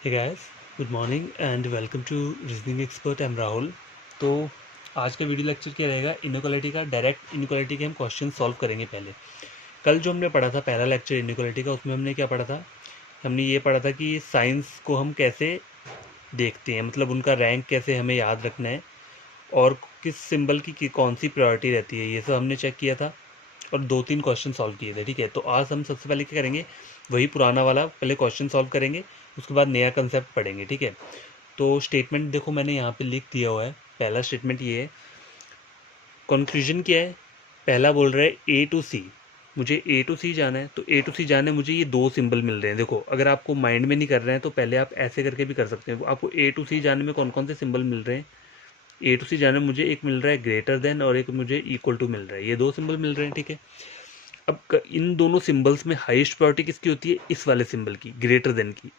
Hey guys, good morning and welcome to reasoning expert. I am Rahul. तो आज का video lecture क्या रहेगा, इनइक्वालिटी का। डायरेक्ट इनइक्वालिटी के हम क्वेश्चन सॉल्व करेंगे। पहले कल जो हमने पढ़ा था पहला लेक्चर इनइक्वालिटी का, उसमें हमने क्या पढ़ा था? हमने ये पढ़ा था कि साइंस को हम कैसे देखते हैं, मतलब उनका रैंक कैसे हमें याद रखना है और किस सिंबल की कौन सी प्रायोरिटी रहती है, ये सब हमने चेक किया था और 2-3 क्वेश्चन सॉल्व किए थे। ठीक है, तो आज हम सबसे पहले क्या करेंगे, वही पुराना वाला पहले क्वेश्चन सॉल्व करेंगे, उसके बाद नया कंसेप्ट पढ़ेंगे। ठीक है, तो स्टेटमेंट देखो मैंने यहाँ पे लिख दिया हुआ है। पहला स्टेटमेंट ये है, कंक्लूजन क्या है? पहला बोल रहा है ए टू सी, मुझे ए टू सी जाना है। तो ए टू सी जाने मुझे ये दो सिंबल मिल रहे हैं। देखो, अगर आपको माइंड में नहीं कर रहे हैं तो पहले आप ऐसे करके भी कर सकते हैं। आपको ए टू सी जाने में कौन कौन से सिंबल मिल रहे हैं? ए टू सी जाने में मुझे एक मिल रहा है ग्रेटर देन और एक मुझे इक्वल टू मिल रहा है। ये दो सिंबल मिल रहे हैं। ठीक है, अब इन दोनों सिंबल्स में हाईएस्ट प्रायोरिटी किसकी होती है? इस वाले सिंबल की, ग्रेटर देन की।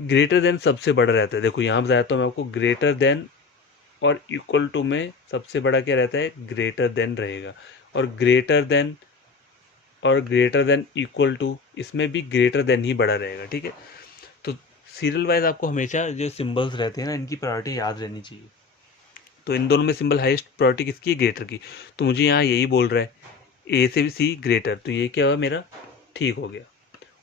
ग्रेटर देन सबसे बड़ा रहता है। देखो यहाँ बताया तो मैं आपको, ग्रेटर देन और इक्वल टू में सबसे बड़ा क्या रहता है? ग्रेटर देन रहेगा। और ग्रेटर देन इक्वल टू, इसमें भी ग्रेटर देन ही बड़ा रहेगा। ठीक है, तो सीरियल वाइज आपको हमेशा जो सिंबल्स रहते हैं ना, इनकी प्रायोरिटी याद रहनी चाहिए। तो इन दोनों में सिंबल हाईएस्ट प्रायोरिटी किसकी है? ग्रेटर की। तो मुझे यहाँ यही बोल रहा है ए से भी सी ग्रेटर, तो ये क्या हुआ मेरा? ठीक हो गया।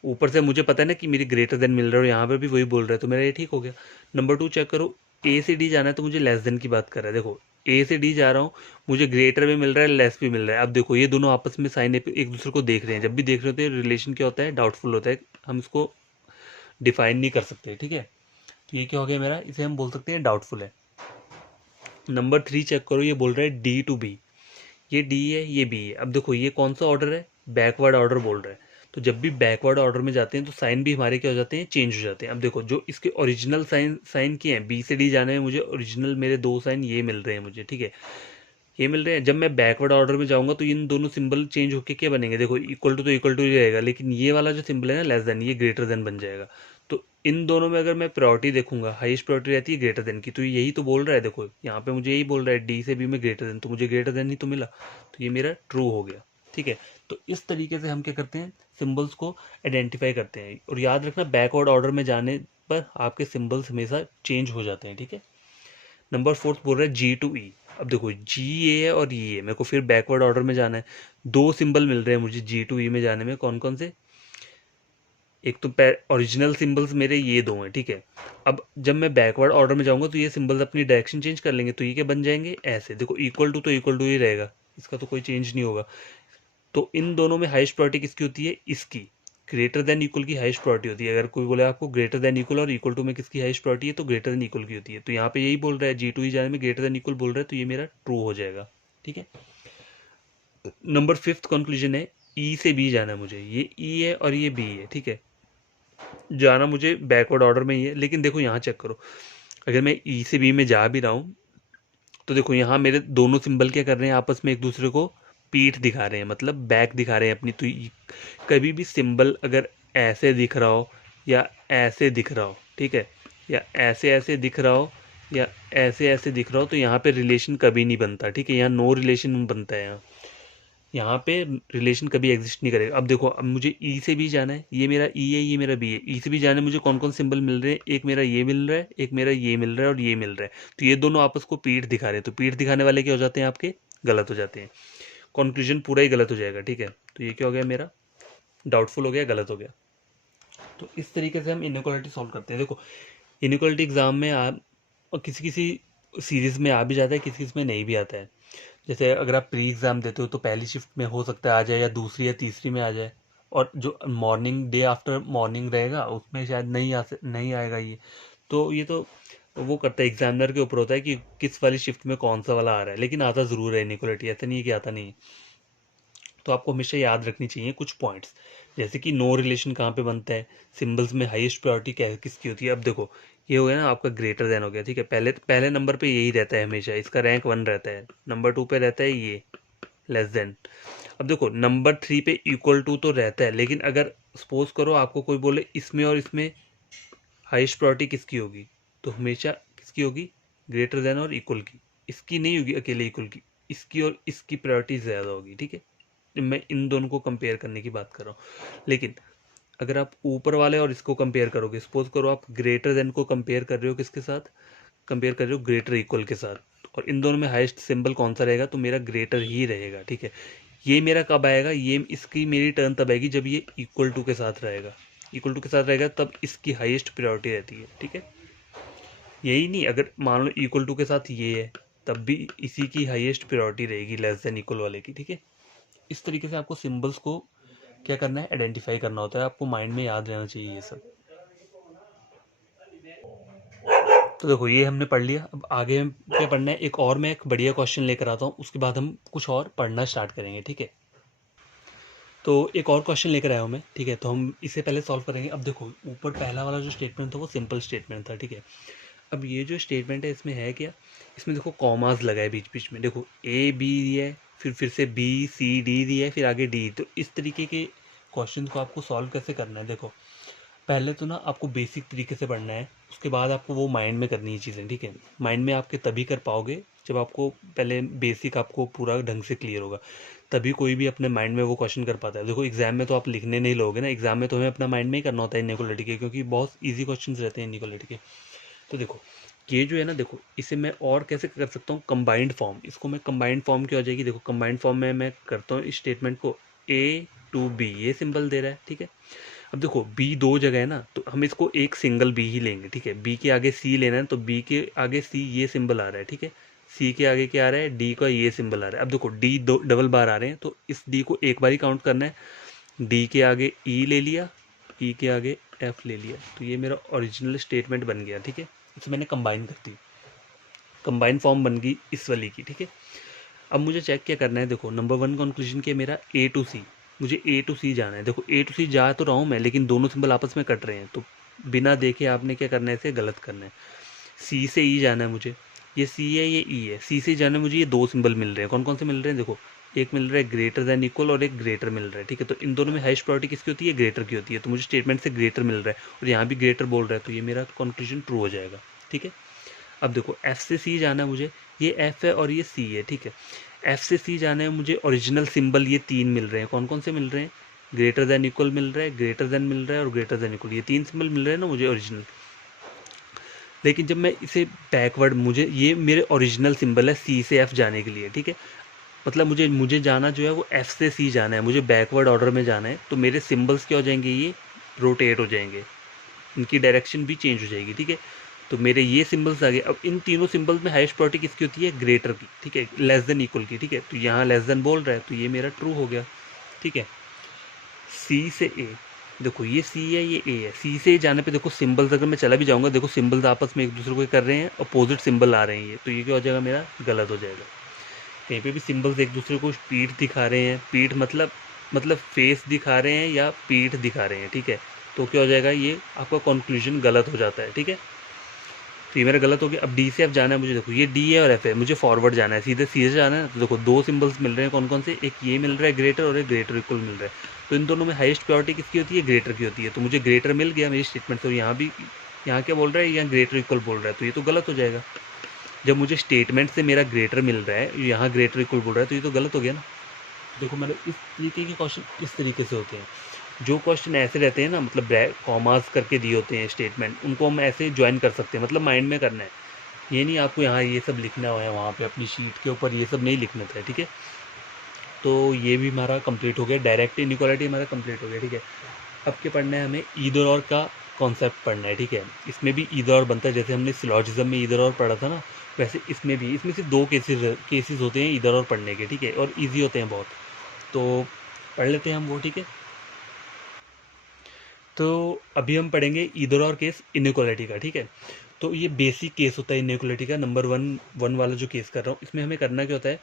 ऊपर से मुझे पता है ना कि मेरी ग्रेटर देन मिल रहा है और यहाँ पर भी वही बोल रहा है, तो मेरा ये ठीक हो गया। नंबर 2 चेक करो, ए से डी जाना है तो मुझे लेस देन की बात कर रहा है। देखो, ए से डी जा रहा हूँ, मुझे ग्रेटर भी मिल रहा है, लेस भी मिल रहा है। अब देखो ये दोनों आपस में साइन एक दूसरे को देख रहे हैं। जब भी देख रहे होते हैं रिलेशन क्या होता है? डाउटफुल होता है, हम इसको डिफाइन नहीं कर सकते। ठीक है, तो ये क्या हो गया मेरा? इसे हम बोल सकते हैं डाउटफुल है। नंबर 3 चेक करो, ये बोल रहा है डी टू बी। ये डी है, ये बी है। अब देखो ये कौन सा ऑर्डर है? बैकवर्ड ऑर्डर बोल रहा है। तो जब भी बैकवर्ड ऑर्डर में जाते हैं तो साइन भी हमारे क्या हो जाते हैं? चेंज हो जाते हैं। अब देखो, जो इसके ओरिजिनल साइन साइन किए हैं, बी से डी जाने में मुझे ओरिजिनल मेरे दो साइन ये मिल रहे हैं मुझे। ठीक है, ये मिल रहे हैं। जब मैं बैकवर्ड ऑर्डर में जाऊंगा तो इन दोनों सिंबल चेंज होके क्या बनेंगे? देखो, इक्वल टू तो इक्वल टू ही रहेगा, लेकिन ये वाला जो सिंबल है ना, लेस देन, ये ग्रेटर देन बन जाएगा। तो इन दोनों में अगर मैं प्रायोरिटी देखूंगा, हाईएस्ट प्रायोरिटी रहती है ग्रेटर देन की। तो यही तो बोल रहा है, देखो यहाँ पे मुझे यही बोल रहा है डी से बी में ग्रेटर देन, तो मुझे ग्रेटर देन ही तो मिला, तो ये मेरा ट्रू हो गया। ठीक है, तो इस तरीके से हम क्या करते हैं? सिंबल्स को आइडेंटिफाई करते हैं। और याद रखना, बैकवर्ड ऑर्डर में जाने पर आपके सिंबल्स हमेशा चेंज हो जाते हैं। ठीक है, नंबर 4 बोल रहा है जी टू ई। अब देखो, जी ये है और ये है, मेरे को फिर बैकवर्ड ऑर्डर में जाना है। दो सिंबल मिल रहे हैं मुझे जी टू ई में जाने में। कौन कौन से? एक तो ओरिजिनल सिंबल्स मेरे ये दो हैं। ठीक है, अब जब मैं बैकवर्ड ऑर्डर में जाऊंगा तो ये सिंबल्स अपनी डायरेक्शन चेंज कर लेंगे। तो ये क्या बन जाएंगे? ऐसे। देखो, इक्वल टू तो इक्वल टू ही रहेगा, इसका तो कोई चेंज नहीं होगा। तो इन दोनों में हाईएस्ट प्रायोरिटी किसकी होती है? इसकी। ग्रेटर देन इक्वल की हाईएस्ट प्रायोरिटी होती है। अगर कोई बोले आपको ग्रेटर देन इक्वल और इक्वल टू में किसकी हाईएस्ट प्रायोरिटी है, तो ग्रेटर देन इक्वल की होती है। तो यहाँ पे यही बोल रहा है, जी टू ही जाने में ग्रेटर देन इक्वल बोल रहा है, तो ये मेरा ट्रू हो जाएगा। ठीक है, नंबर 5 कंक्लूजन है, ई से बी जाना है मुझे। ये ई है और ये बी है। ठीक है, जाना मुझे बैकवर्ड ऑर्डर में ही है। लेकिन देखो यहाँ चेक करो, अगर मैं ई से बी में जा भी रहा हूँ तो देखो यहाँ मेरे दोनों सिंबल क्या कर रहे हैं? आपस में एक दूसरे को पीठ दिखा रहे हैं, मतलब बैक दिखा रहे हैं अपनी। तो कभी भी सिंबल अगर ऐसे दिख रहा हो या ऐसे दिख रहा हो, ठीक है, या ऐसे ऐसे दिख रहा हो या ऐसे ऐसे दिख रहा हो, तो यहाँ पे रिलेशन कभी नहीं बनता। ठीक है, यहाँ नो रिलेशन बनता है। यहाँ पे रिलेशन कभी एग्जिस्ट नहीं करेगा। अब देखो, अब मुझे ई से भी जाना है, ये मेरा ई है, ये मेरा बी है। ई से भी जाने मुझे कौन कौन सिंबल मिल रहे हैं? एक मेरा ये मिल रहा है, एक मेरा ये मिल रहा है और ये मिल रहा है। तो ये दोनों आपस को पीठ दिखा रहे हैं। तो पीठ दिखाने वाले क्या हो जाते हैं आपके? गलत हो जाते हैं। कंक्लूजन पूरा ही गलत हो जाएगा। ठीक है, तो ये क्या हो गया मेरा? डाउटफुल हो गया, गलत हो गया। तो इस तरीके से हम इनइक्वालिटी सॉल्व करते हैं। देखो, इनइक्वालिटी एग्जाम में आप किसी किसी सीरीज में आ भी जाता है, किसी किसी में नहीं भी आता है। जैसे अगर आप प्री एग्ज़ाम देते हो तो पहली शिफ्ट में हो सकता है आ जाए, या दूसरी या तीसरी में आ जाए। और जो मॉर्निंग, डे आफ्टर मॉर्निंग रहेगा उसमें शायद नहीं आएगा ये। तो ये तो वो करता है, एग्जामिनर के ऊपर होता है कि किस वाली शिफ्ट में कौन सा वाला आ रहा है। लेकिन आता ज़रूर है इनइक्वालिटी, ऐसा नहीं है कि आता नहीं है। तो आपको हमेशा याद रखनी चाहिए कुछ पॉइंट्स, जैसे कि नो रिलेशन कहाँ पे बनता है, सिंबल्स में हाईएस्ट प्रायोरिटी किसकी होती है। अब देखो, ये हो गया ना आपका ग्रेटर देन हो गया। ठीक है, पहले पहले नंबर पे यही रहता है हमेशा, इसका रैंक 1 रहता है। नंबर 2 पे रहता है ये लेस देन। अब देखो, नंबर 3 पे इक्वल टू तो रहता है, लेकिन अगर सपोज करो आपको कोई बोले इसमें और इसमें हाईएस्ट प्रायोरिटी किसकी होगी, तो हमेशा किसकी होगी? ग्रेटर देन और इक्वल की। इसकी नहीं होगी अकेले इक्वल की, इसकी और इसकी प्रायोरिटी ज़्यादा होगी। ठीक है, मैं इन दोनों को कंपेयर करने की बात कर रहा हूँ। लेकिन अगर आप ऊपर वाले और इसको कंपेयर करोगे, सपोज करो आप ग्रेटर देन को कंपेयर कर रहे हो किसके साथ, कंपेयर कर रहे हो ग्रेटर इक्वल के साथ, और इन दोनों में हाईएस्ट सिंबल कौन सा रहेगा, तो मेरा ग्रेटर ही रहेगा, ठीक है। ये मेरा कब आएगा, ये इसकी मेरी टर्न तब आएगी जब ये इक्वल टू के साथ रहेगा, इक्वल टू के साथ रहेगा तब इसकी हाईएस्ट प्रायोरिटी रहती है, ठीक है। यही नहीं, अगर मान लो इक्वल टू के साथ ये है तब भी इसी की हाईएस्ट प्रायोरिटी रहेगी लेस देन इक्वल वाले की, ठीक है। इस तरीके से आपको सिंबल्स को क्या करना है, आइडेंटिफाई करना होता है, आपको माइंड में याद रहना चाहिए ये सब। तो देखो ये हमने पढ़ लिया, अब आगे हम क्या पढ़ना है, एक और मैं एक बढ़िया क्वेश्चन लेकर आता हूँ, उसके बाद हम कुछ और पढ़ना स्टार्ट करेंगे, ठीक है। तो एक और क्वेश्चन लेकर आया हूँ मैं, ठीक है, तो हम इसे पहले सॉल्व करेंगे। अब देखो ऊपर पहला वाला जो स्टेटमेंट था वो सिंपल स्टेटमेंट था, ठीक है। अब ये जो स्टेटमेंट है इसमें है क्या, इसमें देखो कॉमास लगा है बीच बीच में, देखो ए बी दिया है, फिर से बी सी डी दिया है, फिर आगे डी। तो इस तरीके के क्वेश्चन को आपको सॉल्व कैसे करना है, देखो पहले तो ना आपको बेसिक तरीके से पढ़ना है, उसके बाद आपको वो माइंड में करनी है चीज़ें, ठीक है। माइंड में आपके तभी कर पाओगे जब आपको पहले बेसिक आपको पूरा ढंग से क्लियर होगा, तभी कोई भी अपने माइंड में वो क्वेश्चन कर पाता है। देखो एग्जाम में तो आप लिखने नहीं लोगे ना, एग्जाम में तो हमें अपना माइंड में ही करना होता है इनइक्वालिटी के, क्योंकि बहुत ईजी क्वेश्चन रहते हैं इनइक्वालिटी के। तो देखो ये जो है ना, देखो इसे मैं और कैसे कर सकता हूँ, कंबाइंड फॉर्म, इसको मैं कंबाइंड फॉर्म क्या हो जाएगी, देखो कंबाइंड फॉर्म में मैं करता हूँ इस स्टेटमेंट को, ए टू बी ये सिंबल दे रहा है, ठीक है। अब देखो बी दो जगह है ना, तो हम इसको एक सिंगल बी ही लेंगे, ठीक है। बी के आगे सी लेना है, तो बी के आगे सी ये सिंबल आ रहा है, ठीक है। सी के आगे क्या आ रहा है, डी का ये सिंबल आ रहा है। अब देखो डी दो डबल बार आ रहे हैं, तो इस डी को एक बार ही काउंट करना है। डी के आगे ई ले लिया, ई के आगे एफ ले लिया, तो ये मेरा ओरिजिनल स्टेटमेंट बन गया, ठीक है। इसे मैंने कंबाइन कर दी, कंबाइन फॉर्म बन गई इस वाली की, ठीक है। अब मुझे चेक क्या करना है, देखो नंबर वन कंक्लूजन क्या मेरा ए टू सी, मुझे ए टू सी जाना है। देखो ए टू सी जा तो रहा हूँ मैं, लेकिन दोनों सिंबल आपस में कट रहे हैं, तो बिना देखे आपने क्या करना है, इसे गलत करना है। सी से ई जाना है मुझे, ये सी है ये ई है, सी से जाना है मुझे, ये दो सिंबल मिल रहे हैं, कौन कौन से मिल रहे हैं, देखो एक मिल रहा है ग्रेटर देन इक्वल और एक ग्रेटर मिल रहा है, ठीक है। तो इन दोनों में हाईएस्ट प्रायोरिटी किसकी होती है, ग्रेटर की होती है, तो मुझे स्टेटमेंट से ग्रेटर मिल रहा है और यहाँ भी ग्रेटर बोल रहा है, तो ये मेरा कंक्लूजन ट्रू हो जाएगा, ठीक है। अब देखो एफ से सी जाना है मुझे, ये एफ है और ये सी है, ठीक है। एफ से सी जाना है मुझे, ओरिजिनल सिंबल ये तीन मिल रहे हैं, कौन कौन से मिल रहे हैं, ग्रेटर देन इक्वल मिल रहा है, ग्रेटर देन मिल रहा है और ग्रेटर देन इक्वल, ये तीन सिंबल मिल रहे हैं ना मुझे ओरिजिनल। लेकिन जब मैं इसे बैकवर्ड, मुझे ये मेरे ओरिजिनल सिंबल है सी से एफ जाने के लिए, ठीक है। मतलब मुझे मुझे जाना जो है वो एफ से सी जाना है, मुझे बैकवर्ड ऑर्डर में जाना है, तो मेरे सिंबल्स क्या हो जाएंगे, ये रोटेट हो जाएंगे, इनकी डायरेक्शन भी चेंज हो जाएगी, ठीक है। तो मेरे ये सिंबल्स आ गए। अब इन तीनों सिंबल्स में हाईएस्ट प्रायोरिटी किसकी होती है, ग्रेटर की, ठीक है, लेस देन इक्वल की, ठीक है। तो यहाँ लेस देन बोल रहा है, तो ये मेरा ट्रू हो गया, ठीक है। सी से ए, देखो ये सी है ये ए है, सी से जाने पे देखो सिंबल्स अगर मैं चला भी जाऊंगा, देखो सिंबल्स आपस में एक दूसरे को कर रहे हैं, अपोजिट सिंबल आ रहे हैं, ये तो ये क्या हो जाएगा, मेरा गलत हो जाएगा। कहीं पे भी सिंबल्स एक दूसरे को पीठ दिखा रहे हैं, पीठ मतलब फेस दिखा रहे हैं या पीठ दिखा रहे हैं, ठीक है, तो क्या हो जाएगा, ये आपका कंक्लूजन गलत हो जाता है, ठीक है। तो ये मेरा गलत हो गया। अब डी से एफ जाना है मुझे, देखो ये डी है और एफ है, मुझे फॉरवर्ड जाना है, सीधे सी से जाना है, तो देखो दो सिंबल्स मिल रहे हैं, कौन कौन से, एक ये मिल रहा है ग्रेटर और एक ग्रेटर इक्वल मिल रहा है, तो इन दोनों में हाईएस्ट प्रायोरिटी किसकी होती है, ग्रेटर की होती है, तो मुझे ग्रेटर मिल गया मेरी स्टेटमेंट से। यहाँ भी यहाँ क्या बोल रहा है, यहाँ ग्रेटर इक्वल बोल रहा है, तो ये तो गलत हो जाएगा। जब मुझे स्टेटमेंट से मेरा ग्रेटर मिल रहा है, यहाँ ग्रेटर इक्वल बोल रहा है, तो ये तो गलत हो गया ना। देखो मैंने इस तरीके के क्वेश्चन इस तरीके से होते हैं, जो क्वेश्चन ऐसे रहते हैं ना, मतलब कॉमास करके दिए होते हैं स्टेटमेंट, उनको हम ऐसे ज्वाइन कर सकते हैं, मतलब माइंड में करना है। ये नहीं आपको यहाँ ये सब लिखना है, वहाँ पे अपनी शीट के ऊपर ये सब नहीं लिखना था, ठीक है। तो ये भी हमारा कंप्लीट हो गया, डायरेक्ट इनइक्वालिटी हमारा कंप्लीट हो गया, ठीक है। अब क्या पढ़ना है हमें, ईदर और का कॉन्सेप्ट पढ़ना है, ठीक है। इसमें भी ईदर और बनता है, जैसे हमने सिलॉजिज्म में ईदर और पढ़ा था ना, वैसे इसमें भी, इसमें सिर्फ दो केसेस होते हैं ईदर और पढ़ने के, ठीक है, और ईजी होते हैं बहुत। तो पढ़ लेते हैं हम वो, ठीक है। तो अभी हम पढ़ेंगे ईदर और केस इनइक्वालिटी का, ठीक है। तो ये बेसिक केस होता है इनइक्वालिटी का, नंबर वन वाला जो केस कर रहा हूँ, इसमें हमें करना क्या होता है,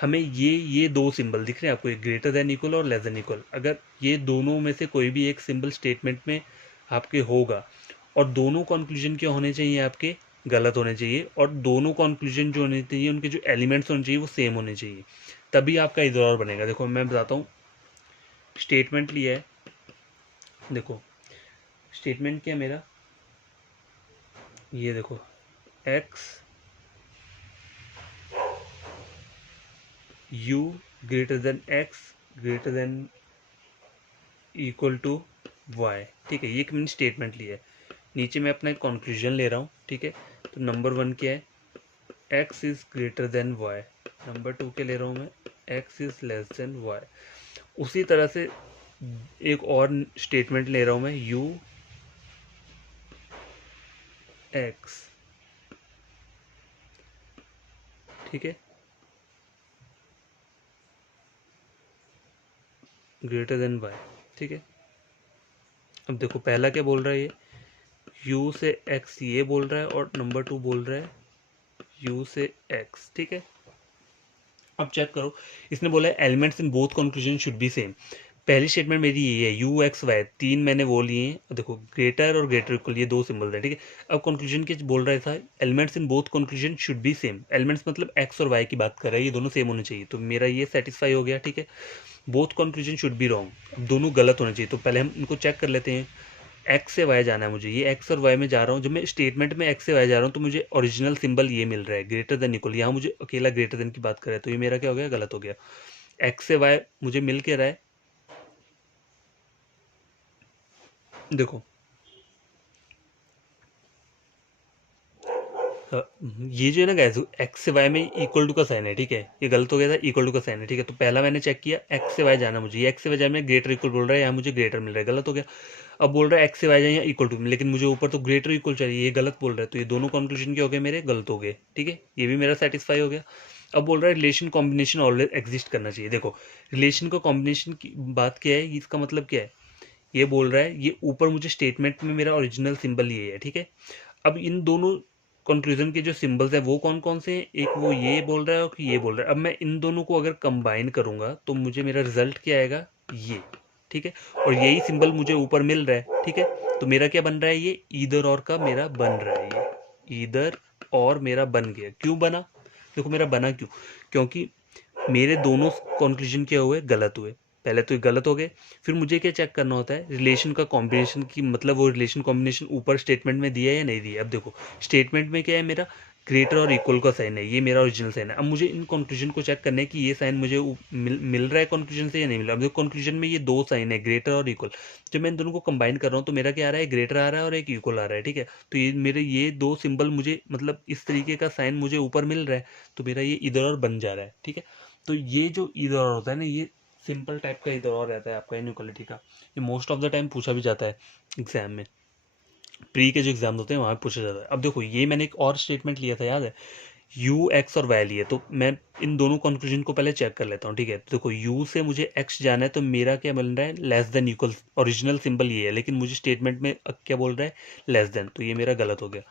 हमें ये दो सिंबल दिख रहे हैं आपको, एक ग्रेटर देन इक्वल और लेस देन इक्वल, अगर ये दोनों में से कोई भी एक सिंबल स्टेटमेंट में आपके होगा, और दोनों कंक्लूजन क्या होने चाहिए आपके, गलत होने चाहिए, और दोनों कंक्लूजन जो होने चाहिए उनके जो एलिमेंट्स होने चाहिए वो सेम होने चाहिए, तभी आपका ईदर और बनेगा। देखो मैं बताता हूँ, स्टेटमेंट लिया है, देखो स्टेटमेंट क्या है मेरा, ये देखो x u greater than x greater than equal to y, ठीक है, ये एक मैंने स्टेटमेंट लिया है। नीचे मैं अपना एक कंक्लूजन ले रहा हूँ, ठीक है। तो नंबर 1 क्या है, x is greater than y। Number 2 के ले रहा हूँ मैं, x is less than y। उसी तरह से एक और स्टेटमेंट ले रहा हूँ मैं, u x, ठीक है, ग्रेटर देन y, ठीक है। अब देखो पहला क्या बोल रहा है, ये u से x ये बोल रहा है, और नंबर 2 बोल रहा है u से x, ठीक है। अब चेक करो, इसने बोला है elements in both conclusion should be same. पहली स्टेटमेंट मेरी ये है, यू एक्स वाई, तीन मैंने वो लिए हैं, देखो ग्रेटर और ग्रेटर इक्वल, ये दो सिंबल है, ठीक है। अब कंक्लूजन के बोल रहा था elements in both conclusion should be same. Elements मतलब एक्स और वाई की बात कर रहा है, ये दोनों सेम होने चाहिए, तो मेरा ये सेटिस्फाई हो गया, ठीक है। Both conclusion should be wrong, दोनों गलत होने चाहिए, तो पहले हम इनको चेक कर लेते हैं। एक्स से वाई जाना है मुझे, ये एक्स और वाई में जा रहा हूँ, जब मैं स्टेटमेंट में एक्स से वाई जा रहा हूँ तो मुझे ओरिजिनल सिंबल ये मिल रहा है, ग्रेटर देन इक्वल। यहाँ मुझे अकेला ग्रेटर देन की बात कर रहा है, तो ये मेरा क्या हो गया, गलत हो गया। एक्स से वाई मुझे मिल के रहा है, देखो ये जो है ना गैस, एक्स से वाई में इक्वल टू का साइन है, ठीक है, ये गलत हो गया था, इक्वल टू का साइन है, ठीक है। तो पहला मैंने चेक किया, एक्स से वाई जाना मुझे, ये एक्स से वाई जाए में ग्रेटर इक्वल बोल रहा है, यहाँ मुझे ग्रेटर मिल रहा है, गलत हो गया। अब बोल रहा है एक्स से वाई जाए या इक्वल टू, लेकिन मुझे ऊपर तो ग्रेटर इक्वल चाहिए, ये गलत बोल रहा है, तो ये दोनों कंक्लूजन क्या हो गए मेरे, गलत हो गए, ठीक है, ये भी मेरा सेटिस्फाई हो गया। अब बोल रहा है रिलेशन कॉम्बिनेशन ऑलवेज एग्जिस्ट करना चाहिए। देखो रिलेशन का कॉम्बिनेशन की बात क्या है, इसका मतलब क्या है, ये बोल रहा है, ये ऊपर मुझे स्टेटमेंट में मेरा ओरिजिनल सिंबल ये है, ठीक है। अब इन दोनों कंक्लूजन के जो सिंबल्स हैं वो कौन कौन से हैं, एक वो ये बोल रहा है और ये बोल रहा है। अब मैं इन दोनों को अगर कंबाइन करूंगा तो मुझे मेरा रिजल्ट क्या आएगा, ये, ठीक है। और यही सिंबल मुझे ऊपर मिल रहा है, ठीक है। तो मेरा क्या बन रहा है, ये ईदर और का मेरा बन रहा है, ये ईदर और मेरा बन गया। क्यों बना, देखो मेरा बना क्यों, क्योंकि मेरे दोनों कंक्लूजन क्या हुए, गलत हुए। पहले तो ये गलत हो गए, फिर मुझे क्या चेक करना होता है, रिलेशन का कॉम्बिनेशन की, मतलब वो रिलेशन कॉम्बिनेशन ऊपर स्टेटमेंट में दिया है या नहीं दिया। अब देखो स्टेटमेंट में क्या है, मेरा ग्रेटर और इक्वल का साइन है, ये मेरा ओरिजिनल साइन है। अब मुझे इन कंक्लूजन को चेक करना है कि ये साइन मुझे मिल रहा है कंक्लूजन से या नहीं मिल रहा। अब देखो कंक्लूजन में ये दो साइन है, ग्रेटर और इक्वल, जब मैं इन दोनों को कंबाइन कर रहा हूँ तो मेरा क्या आ रहा है, ग्रेटर आ रहा है और एक इक्वल आ रहा है, ठीक है। तो ये मेरे ये दो सिंबल मुझे, मतलब इस तरीके का साइन मुझे ऊपर मिल रहा है, तो मेरा ये इधर और बन जा रहा है, ठीक है। तो ये जो ईदर और होता है ना, ये सिंपल टाइप का ईदर और रहता है आपका इनइक्वालिटी का, ये मोस्ट ऑफ द टाइम पूछा भी जाता है एग्जाम में, प्री के जो एग्जाम होते हैं वहाँ पूछा जाता है। अब देखो ये मैंने एक और स्टेटमेंट लिया था, याद है, यू एक्स और वाई लिए, तो मैं इन दोनों कंक्लूजन को पहले चेक कर लेता हूँ, ठीक है। तो देखो यू से मुझे एक्स जाना है, तो मेरा क्या बन रहा है, less than equal, original symbol ये है, लेकिन मुझे स्टेटमेंट में क्या बोल रहा है, लेस देन, तो ये मेरा गलत हो गया।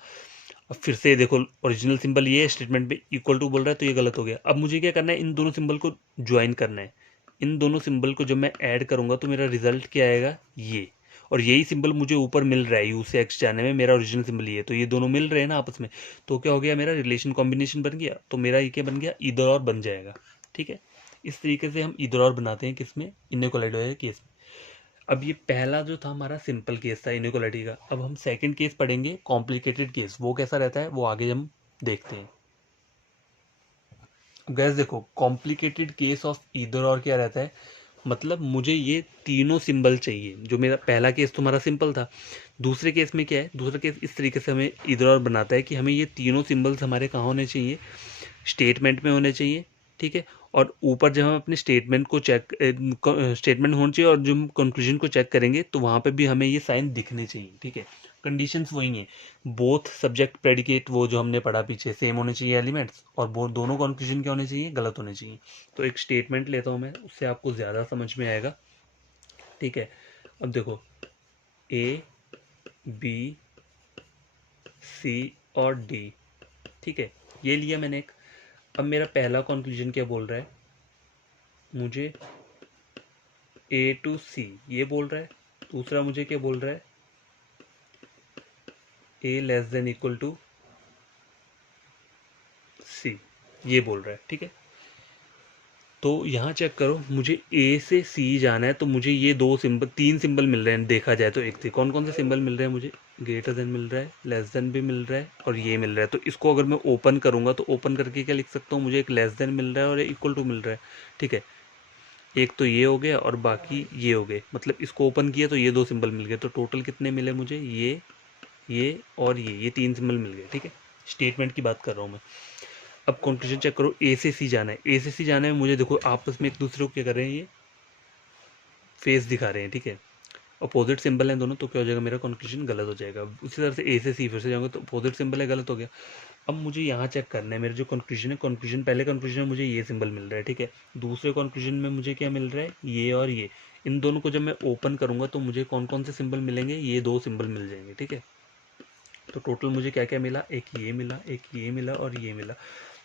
अब फिर से देखो ओरिजिनल सिंबल ये है, स्टेटमेंट में इक्वल टू बोल रहा है, तो ये गलत हो गया। अब मुझे क्या करना है, इन दोनों सिंबल को ज्वाइन करना है। इन दोनों सिंबल को जब मैं ऐड करूंगा तो मेरा रिजल्ट क्या आएगा, ये। और यही सिंबल मुझे ऊपर मिल रहा है, यू से एक्स जाने में मेरा ओरिजिनल सिंबल ये है, तो ये दोनों मिल रहे हैं ना आपस में, तो क्या हो गया, मेरा रिलेशन कॉम्बिनेशन बन गया। तो मेरा ये क्या बन गया, इधर और बन जाएगा, ठीक है। इस तरीके से हम इधर और बनाते हैं, किसमें, इनइक्वालिटी केस में। अब ये पहला जो था हमारा सिंपल केस था इनइक्वालिटी का। अब हम सेकंड केस पढ़ेंगे, कॉम्प्लिकेटेड केस, वो कैसा रहता है वो आगे हम देखते हैं। गैस देखो कॉम्प्लिकेटेड केस ऑफ ईदर और क्या रहता है, मतलब मुझे ये तीनों सिंबल चाहिए। जो मेरा पहला केस तुम्हारा सिंपल था, दूसरे केस में क्या है, दूसरा केस इस तरीके से हमें ईदर और बनाता है कि हमें ये तीनों सिंबल्स हमारे कहाँ होने चाहिए, स्टेटमेंट में होने चाहिए, ठीक है। और ऊपर जब हम अपने स्टेटमेंट को चेक, स्टेटमेंट होना चाहिए, और जब हम कंक्लूजन को चेक करेंगे तो वहाँ पे भी हमें ये साइन दिखने चाहिए, ठीक है। कंडीशंस वही हैं, बोथ सब्जेक्ट प्रेडिकेट वो जो हमने पढ़ा पीछे सेम होने चाहिए एलिमेंट्स, और वो दोनों कंक्लूजन क्या होने चाहिए, गलत होने चाहिए। तो एक स्टेटमेंट लेता हूँ मैं, उससे आपको ज़्यादा समझ में आएगा, ठीक है। अब देखो ए बी सी और डी, ठीक है, ये लिया मैंने एक। अब मेरा पहला कंक्लूजन क्या बोल रहा है, मुझे ए टू सी ये बोल रहा है। दूसरा मुझे क्या बोल रहा है, ए लेस देन इक्वल टू सी ये बोल रहा है, ठीक है। तो यहाँ चेक करो, मुझे ए से सी जाना है, तो मुझे ये दो सिंबल, तीन सिंबल मिल रहे हैं देखा जाए तो। एक से कौन कौन से सिंबल मिल रहे हैं मुझे, ग्रेटर देन मिल रहा है, लेस देन भी मिल रहा है, और ये मिल रहा है। तो इसको अगर मैं ओपन करूँगा तो ओपन करके क्या लिख सकता हूँ, मुझे एक लेस देन मिल रहा है और एक इक्वल टू मिल रहा है, ठीक है। एक तो ये हो गया और बाकी ये हो गए, मतलब इसको ओपन किया तो ये दो सिंबल मिल गए, तो टोटल कितने मिले मुझे, ये और ये तीन सिंबल मिल गए, ठीक है। स्टेटमेंट की बात कर रहा हूँ मैं। अब कंक्लूजन चेक करो, ए से सी जाना है, ए से सी जाने में मुझे देखो आपस में एक दूसरे को क्या कर रहे हैं, ये फेस दिखा रहे हैं, ठीक है। अपोजिट सिंबल हैं दोनों, तो क्या हो जाएगा, मेरा कंक्लूजन गलत हो जाएगा। उसी तरह से ए से सी फिर से जाऊंगा तो अपोजिट सिंबल है, गलत हो गया। अब मुझे यहाँ चेक करना है मेरा जो कंक्लूजन है, कंक्लूजन पहले कंक्लूजन में मुझे ये सिंबल मिल रहा है, ठीक है। दूसरे कंक्लूजन में मुझे क्या मिल रहा है, ये और ये। इन दोनों को जब मैं ओपन करूंगा तो मुझे कौन कौन से सिंबल मिलेंगे, ये दो सिंबल मिल जाएंगे, ठीक है। तो टोटल मुझे क्या क्या मिला, एक ये मिला, एक ये मिला और ये मिला।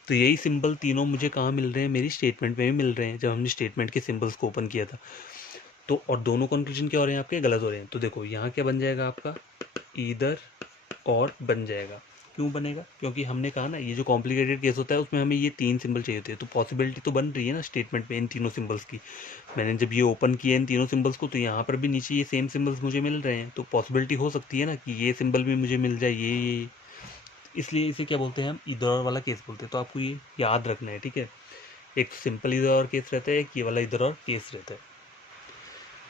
तो यही सिंबल तीनों मुझे कहाँ मिल रहे हैं, मेरी स्टेटमेंट में भी मिल रहे हैं, जब हमने स्टेटमेंट के सिंबल्स को ओपन किया था। तो और दोनों कंक्लूजन क्या हो रहे हैं आपके, गलत हो रहे हैं। तो देखो यहाँ क्या बन जाएगा आपका, ईदर और बन जाएगा। क्यों बनेगा, क्योंकि हमने कहा ना ये जो कॉम्प्लिकेटेड केस होता है उसमें हमें ये तीन सिंबल चाहिए होते हैं, तो पॉसिबिलिटी तो बन रही है ना स्टेटमेंट में इन तीनों सिंबल्स की। मैंने जब ये ओपन किया इन तीनों सिंबल्स को, तो यहाँ पर भी नीचे ये सेम सिंबल्स मुझे मिल रहे हैं, तो पॉसिबिलिटी हो सकती है ना कि ये सिंबल भी मुझे मिल जाए, ये। इसलिए इसे क्या बोलते हैं हम, इधर और वाला केस बोलते हैं। तो आपको ये याद रखना है, ठीक है। एक सिंपल इधर और केस रहता है, एक ये वाला इधर और केस रहता है।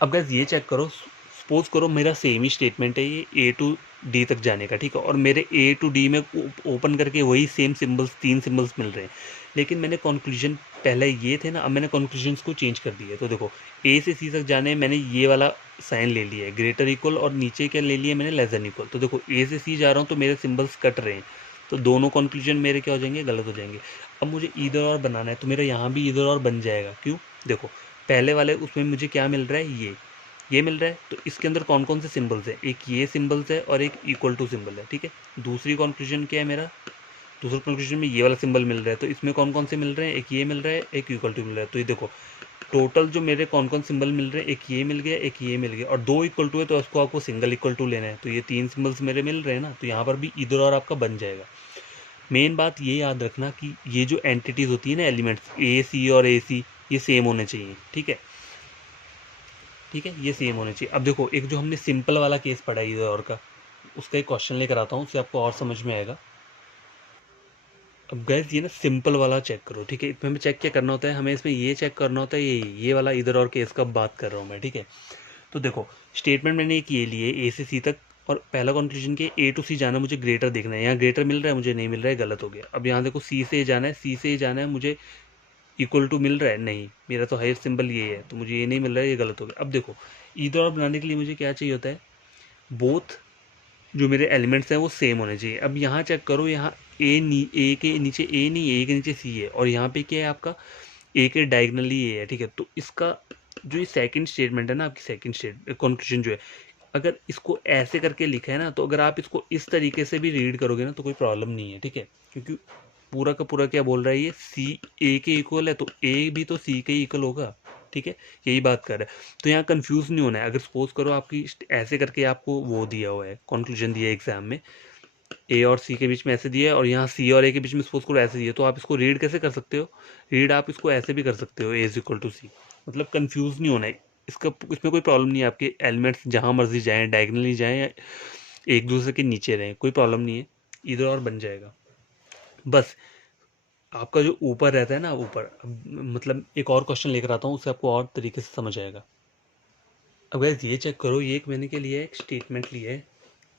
अब गैस ये चेक करो, सपोज करो मेरा सेम ही स्टेटमेंट है ये ए टू डी तक जाने का, ठीक है। और मेरे ए टू डी में ओपन करके वही सेम सिंबल्स, तीन सिंबल्स मिल रहे हैं, लेकिन मैंने कंक्लूजन पहले ये थे ना, अब मैंने कंक्लूजन्स को चेंज कर दिया है। तो देखो ए से सी तक जाने मैंने ये वाला साइन ले लिया है, ग्रेटर इक्वल, और नीचे क्या ले लिया मैंने, लेस देन इक्वल। तो देखो ए से सी जा रहा हूँ तो मेरे सिंबल्स कट रहे हैं, तो दोनों कंक्लूजन मेरे क्या हो जाएंगे, गलत हो जाएंगे। अब मुझे इधर और बनाना है, तो मेरा यहाँ भी इधर और बन जाएगा। क्यों, देखो पहले वाले उसमें मुझे क्या मिल रहा है, ये मिल रहा है, तो इसके अंदर कौन कौन से सिंबल्स है, एक ये सिंबल्स है और एक इक्वल टू सिंबल है, ठीक है। दूसरी कंक्लूजन क्या है मेरा, दूसरे कंक्लूजन में ये वाला सिंबल मिल रहा है, तो इसमें कौन कौन से मिल रहे हैं, एक ये मिल रहा है, एक इक्वल टू मिल रहा है। तो ये देखो टोटल जो मेरे कौन कौन सिंबल मिल रहे हैं, एक ये मिल गया, एक ये मिल गया, और दो इक्वल टू है तो उसको आपको सिंगल इक्वल टू लेना है। तो ये तीन सिंबल्स मेरे मिल रहे हैं ना, तो यहाँ पर भी इधर और आपका बन जाएगा। मेन बात ये याद रखना कि ये जो एंटिटीज होती है ना, एलिमेंट्स ए सी और ए सी, ये सेम होने चाहिए, ठीक है। ठीक है, ये सेम होने चाहिए। अब देखो एक जो हमने सिंपल वाला केस पढ़ा है इधर और का, उसका एक क्वेश्चन लेकर आता हूँ, उससे आपको और समझ में आएगा। अब गैस ये ना सिंपल वाला चेक करो, ठीक है। इसमें हमें चेक क्या करना होता है, हमें इसमें ये चेक करना होता है, ये वाला इधर और केस का बात कर रहा हूँ मैं, ठीक है। तो देखो स्टेटमेंट मैंने एक ये लिए ए से सी तक, और पहला कंक्लूजन के ए टू सी जाना, मुझे ग्रेटर देखना है। यहाँ ग्रेटर मिल रहा है, मुझे नहीं मिल रहा है, गलत हो गया। अब यहाँ देखो सी से जाना है, सी से जाना है, मुझे इक्वल टू मिल रहा है, नहीं, मेरा तो हाईएस्ट सिंबल ये है, तो मुझे ये नहीं मिल रहा है, ये गलत हो गया। अब देखो इधर और बनाने के लिए मुझे क्या चाहिए होता है, बोथ जो मेरे एलिमेंट्स हैं वो सेम होने चाहिए। अब यहाँ चेक करो, यहाँ ए के नीचे ए नहीं है, ए के नीचे सी है, और यहाँ पे क्या है आपका, ए के डायगनली ए है, ठीक है। तो इसका जो ये सेकंड स्टेटमेंट है ना, आपकी सेकंड स्टेट कंक्लूजन जो है, अगर इसको ऐसे करके लिखा है ना, तो अगर आप इसको इस तरीके से भी रीड करोगे ना तो कोई प्रॉब्लम नहीं है, ठीक है। क्योंकि पूरा का पूरा क्या बोल रहा है, ये सी ए के इक्वल है, तो ए भी तो सी के इक्वल होगा, ठीक है। यही बात कर रहा है, तो यहाँ कंफ्यूज नहीं होना है। अगर सपोज करो आपकी ऐसे करके आपको वो दिया हुआ है, कंक्लूजन दिया है एग्जाम में, ए और सी के बीच में ऐसे दिया है, और यहाँ सी और ए के बीच में सपोज करो ऐसे दिया, तो आप इसको रीड कैसे कर सकते हो, रीड आप इसको ऐसे भी कर सकते हो, ए इज इक्वल टू सी। मतलब कंफ्यूज नहीं होना है, इसका इसमें कोई प्रॉब्लम नहीं है। आपके एलिमेंट्स जहाँ मर्जी जाएँ, डायगनली जाएँ या एक दूसरे के नीचे रहें, कोई प्रॉब्लम नहीं है, इधर और बन जाएगा। बस आपका जो ऊपर रहता है ना, ऊपर मतलब एक और क्वेश्चन लेकर आता हूँ, उससे आपको और तरीके से समझ आएगा। अब गैस ये चेक करो, ये एक मैंने के लिए एक स्टेटमेंट लिया है।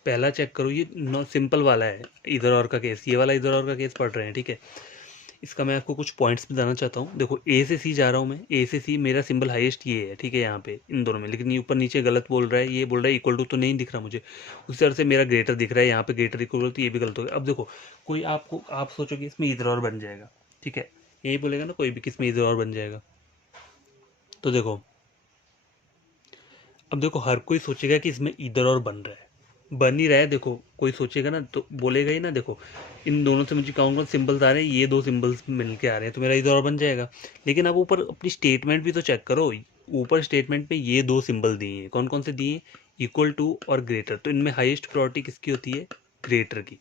पहला चेक करो, ये नो सिंपल वाला है, इधर और का केस, ये वाला इधर और का केस पढ़ रहे हैं, ठीक है। इसका मैं आपको कुछ पॉइंट्स बताना चाहता हूँ। देखो ए से सी जा रहा हूँ मैं, ए से सी मेरा सिंबल हाईएस्ट ये है, ठीक है, यहाँ पे इन दोनों में, लेकिन ये ऊपर नीचे गलत बोल रहा है, ये बोल रहा है इक्वल टू, तो नहीं दिख रहा मुझे। उस तरह से मेरा ग्रेटर दिख रहा है, यहाँ पे ग्रेटर इक्वल, तो ये भी गलत हो गया। अब देखो कोई आपको, आप सोचोगे इसमें इधर और बन जाएगा, ठीक है, यही बोलेगा ना कोई भी किस में इधर और बन जाएगा। तो देखो अब देखो हर कोई सोचेगा कि इसमें इधर और बन रहा है, बन ही रहा है। देखो कोई सोचेगा ना तो बोलेगा ही ना, देखो इन दोनों से मुझे कौन कौन सिंबल्स आ रहे हैं, ये दो सिंबल्स मिल के आ रहे हैं, तो मेरा इधर और बन जाएगा। लेकिन अब ऊपर अपनी स्टेटमेंट भी तो चेक करो, ऊपर स्टेटमेंट में ये दो सिंबल दिए हैं, कौन कौन से दिए हैं, इक्वल टू और ग्रेटर। तो इनमें हाईएस्ट प्रायोरिटी किसकी होती है, ग्रेटर की।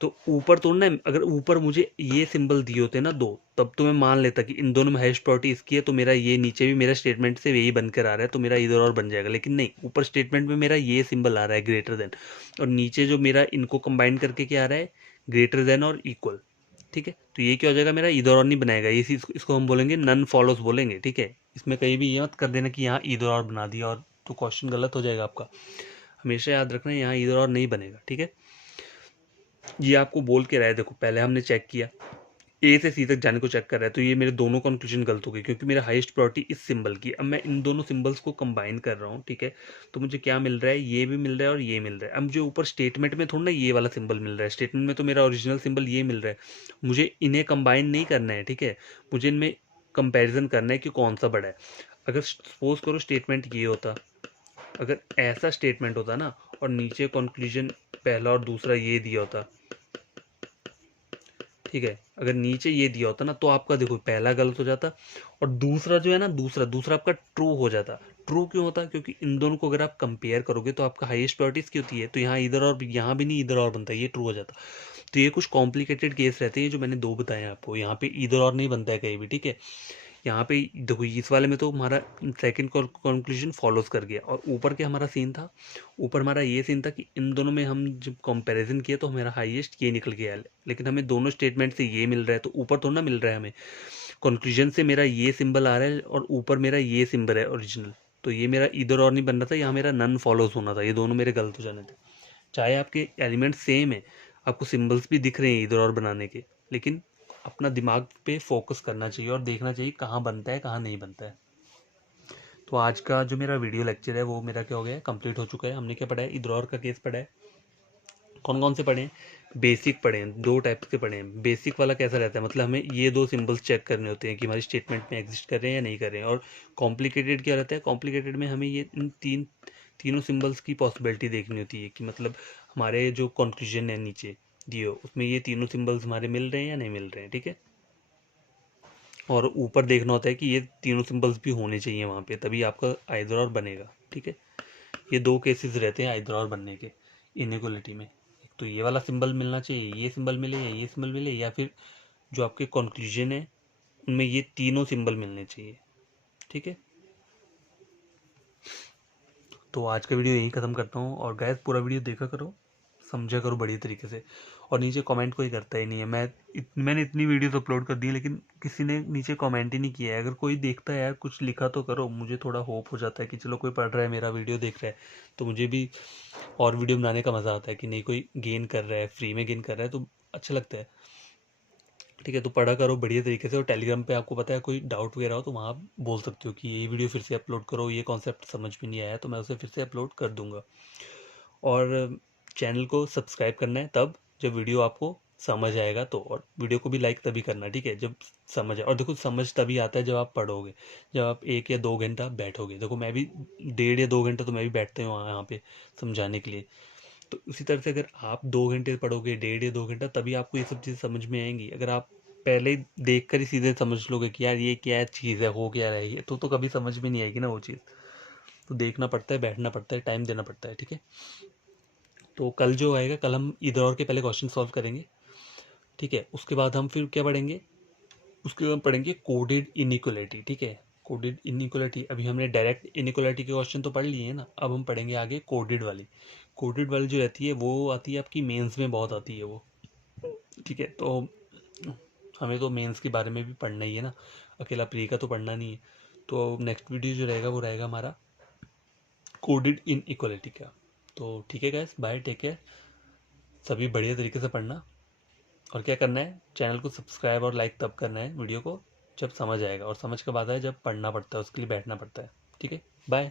तो ऊपर तो ना, अगर ऊपर मुझे ये सिंबल दिए होते ना दो, तब तो मैं मान लेता कि इन दोनों में हाईएस्ट प्रायोरिटी इसकी है, तो मेरा ये नीचे भी मेरा स्टेटमेंट से यही बनकर आ रहा है, तो मेरा इधर और बन जाएगा। लेकिन नहीं, ऊपर स्टेटमेंट में मेरा ये सिंबल आ रहा है ग्रेटर देन, और नीचे जो मेरा इनको कंबाइन करके क्या आ रहा है, ग्रेटर देन और इक्वल। ठीक है। तो ये क्या हो जाएगा, मेरा ईदर और नहीं बनाएगा, ये इसको हम बोलेंगे नन फॉलोस बोलेंगे, ठीक है। इसमें कहीं भी ये मत कर देना कि यहाँ ईदर और बना दिया और तो क्वेश्चन गलत हो जाएगा आपका। हमेशा याद रखना यहाँ ईदर और नहीं बनेगा, ठीक है। ये आपको बोल के रहा है, देखो पहले हमने चेक किया ए से सी तक जाने को चेक कर रहा है, तो ये मेरे दोनों कंक्लूजन गलत हो गए क्योंकि मेरा हाईएस्ट प्रायोरिटी इस सिंबल की। अब मैं इन दोनों सिंबल्स को कंबाइन कर रहा हूँ, ठीक है। तो मुझे क्या मिल रहा है, ये भी मिल रहा है और ये मिल रहा है। अब मुझे ऊपर स्टेटमेंट में थोड़ा ना ये वाला सिंबल मिल रहा है, स्टेटमेंट में तो मेरा ओरिजिनल सिंबल ये मिल रहा है। मुझे इन्हें कंबाइन नहीं करना है, ठीक है। मुझे इनमें कंपेरिजन करना है कि कौन सा बड़ा है। अगर सपोज करो स्टेटमेंट ये होता, अगर ऐसा स्टेटमेंट होता ना और नीचे कंक्लूजन पहला और दूसरा ये दिया होता, ठीक है। अगर नीचे ये दिया होता ना तो आपका देखो पहला गलत हो जाता और दूसरा जो है ना, दूसरा दूसरा आपका ट्रू हो जाता। ट्रू क्यों होता, क्योंकि इन दोनों को अगर आप कंपेयर करोगे तो आपका हाईएस्ट प्रायोरिटी की होती है, तो यहाँ इधर और यहाँ भी नहीं इधर और बनता है, ये ट्रू हो जाता। तो ये कुछ कॉम्प्लिकेटेड केस रहते हैं जो मैंने दो बताए आपको, यहाँ पे इधर और नहीं बनता है कहीं भी, ठीक है। यहाँ पे देखो इस वाले में तो हमारा सेकंड कंक्लूजन फॉलोज कर गया और ऊपर के हमारा सीन था, ऊपर हमारा ये सीन था कि इन दोनों में हम जब कंपैरिजन किया तो हमारा हाईएस्ट ये निकल गया है, लेकिन हमें दोनों स्टेटमेंट से ये मिल रहा है तो ऊपर तो ना मिल रहा है हमें। कंक्लूजन से मेरा ये सिंबल आ रहा है और ऊपर मेरा ये सिंबल है ओरिजिनल, तो ये मेरा इधर और नहीं बन रहा था, यहाँ मेरा नन फॉलोज होना था। ये दोनों मेरे गलत हो जाने थे। चाहे आपके एलिमेंट सेम है, आपको सिंबल्स भी दिख रहे हैं इधर और बनाने के, लेकिन अपना दिमाग पे फोकस करना चाहिए और देखना चाहिए कहाँ बनता है कहाँ नहीं बनता है। तो आज का जो मेरा वीडियो लेक्चर है वो मेरा क्या हो गया है, कंप्लीट हो चुका है। हमने क्या पढ़ा है, इधर और का केस पढ़ा है। कौन कौन से पढ़े हैं, बेसिक पढ़े हैं, दो टाइप्स के पढ़े हैं। बेसिक वाला कैसा रहता है, मतलब हमें ये दो सिंबल्स चेक करने होते हैं कि हमारी स्टेटमेंट में एग्जिस्ट कर रहे हैं या नहीं कर रहे हैं। और कॉम्प्लिकेटेड क्या रहता है, कॉम्प्लिकेटेड में हमें ये इन तीनों सिंबल्स की पॉसिबिलिटी देखनी होती है कि मतलब हमारे जो कंक्लूजन है नीचे दियो उसमें ये तीनों सिंबल्स हमारे मिल रहे हैं या नहीं मिल रहे हैं, ठीक है। और ऊपर देखना होता है कि ये तीनों सिंबल्स भी होने चाहिए वहाँ पे, तभी आपका आइदर और बनेगा, ठीक है। ये दो केसेस रहते हैं आइदर और बनने के इनइक्वलिटी में। एक तो ये वाला सिंबल मिलना चाहिए, ये सिंबल मिले या ये सिंबल मिले, या फिर जो आपके कंक्लूजन है उनमें ये तीनों सिंबल मिलने चाहिए, ठीक है। तो आज का वीडियो यही ख़त्म करता हूँ और गैस पूरा वीडियो देखा करो, समझा करो बढ़िया तरीके से। और नीचे कमेंट कोई करता ही नहीं है। मैंने इतनी वीडियोस अपलोड कर दी है लेकिन किसी ने नीचे कमेंट ही नहीं किया है। अगर कोई देखता है यार कुछ लिखा तो करो, मुझे थोड़ा होप हो जाता है कि चलो कोई पढ़ रहा है मेरा वीडियो देख रहा है, तो मुझे भी और वीडियो बनाने का मज़ा आता है कि नहीं कोई गेन कर रहा है, फ्री में गेन कर रहा है तो अच्छा लगता है, ठीक है। तो पढ़ा करो बढ़िया तरीके से। और टेलीग्राम पे आपको पता है कोई डाउट वगैरह हो तो वहाँ आप बोल सकते हो कि ये वीडियो फिर से अपलोड करो, ये कॉन्सेप्ट समझ में नहीं आया तो मैं उसे फिर से अपलोड कर दूंगा। और चैनल को सब्सक्राइब करना है तब जब वीडियो आपको समझ आएगा तो, और वीडियो को भी लाइक तभी करना, ठीक है, जब समझ आए। और देखो समझ तभी आता है जब आप पढ़ोगे, जब आप 1 या 2 घंटा बैठोगे। देखो मैं भी 1.5 या 2 घंटा तो मैं भी बैठते हूँ यहाँ पे समझाने के लिए। तो उसी तरह से अगर आप 2 घंटे पढ़ोगे, 1.5 या 2 घंटा, तभी आपको ये सब चीज़ समझ में आएंगी। अगर आप पहले ही देख कर ही सीधे समझ लोगे कि यार ये क्या चीज़ है, हो क्या रहा है ये, तो कभी समझ में नहीं आएगी ना वो चीज़। तो देखना पड़ता है, बैठना पड़ता है, टाइम देना पड़ता है, ठीक है। तो कल जो आएगा, कल हम इधर और के पहले क्वेश्चन सॉल्व करेंगे, ठीक है। उसके बाद हम फिर क्या पढ़ेंगे, उसके बाद पढ़ेंगे कोडेड इनइक्वलिटी, ठीक है। कोडेड इनइक्वलिटी, अभी हमने डायरेक्ट इनइक्वलिटी के क्वेश्चन तो पढ़ लिए हैं ना, अब हम पढ़ेंगे आगे कोडेड वाली। कोडेड वाली जो रहती है वो आती है आपकी मेंस में बहुत आती है वो, ठीक है। तो हमें तो मेंस के बारे में भी पढ़ना ही है ना, अकेला प्री का तो पढ़ना नहीं है। तो नेक्स्ट वीडियो जो रहेगा वो रहेगा हमारा कोडेड इनइक्वलिटी का। तो ठीक है गाइस, बाय, टेक केयर। सभी बढ़िया तरीके से पढ़ना। और क्या करना है, चैनल को सब्सक्राइब और लाइक तब करना है वीडियो को जब समझ आएगा, और समझ कब आता है, जब पढ़ना पड़ता है, उसके लिए बैठना पड़ता है, ठीक है। बाय।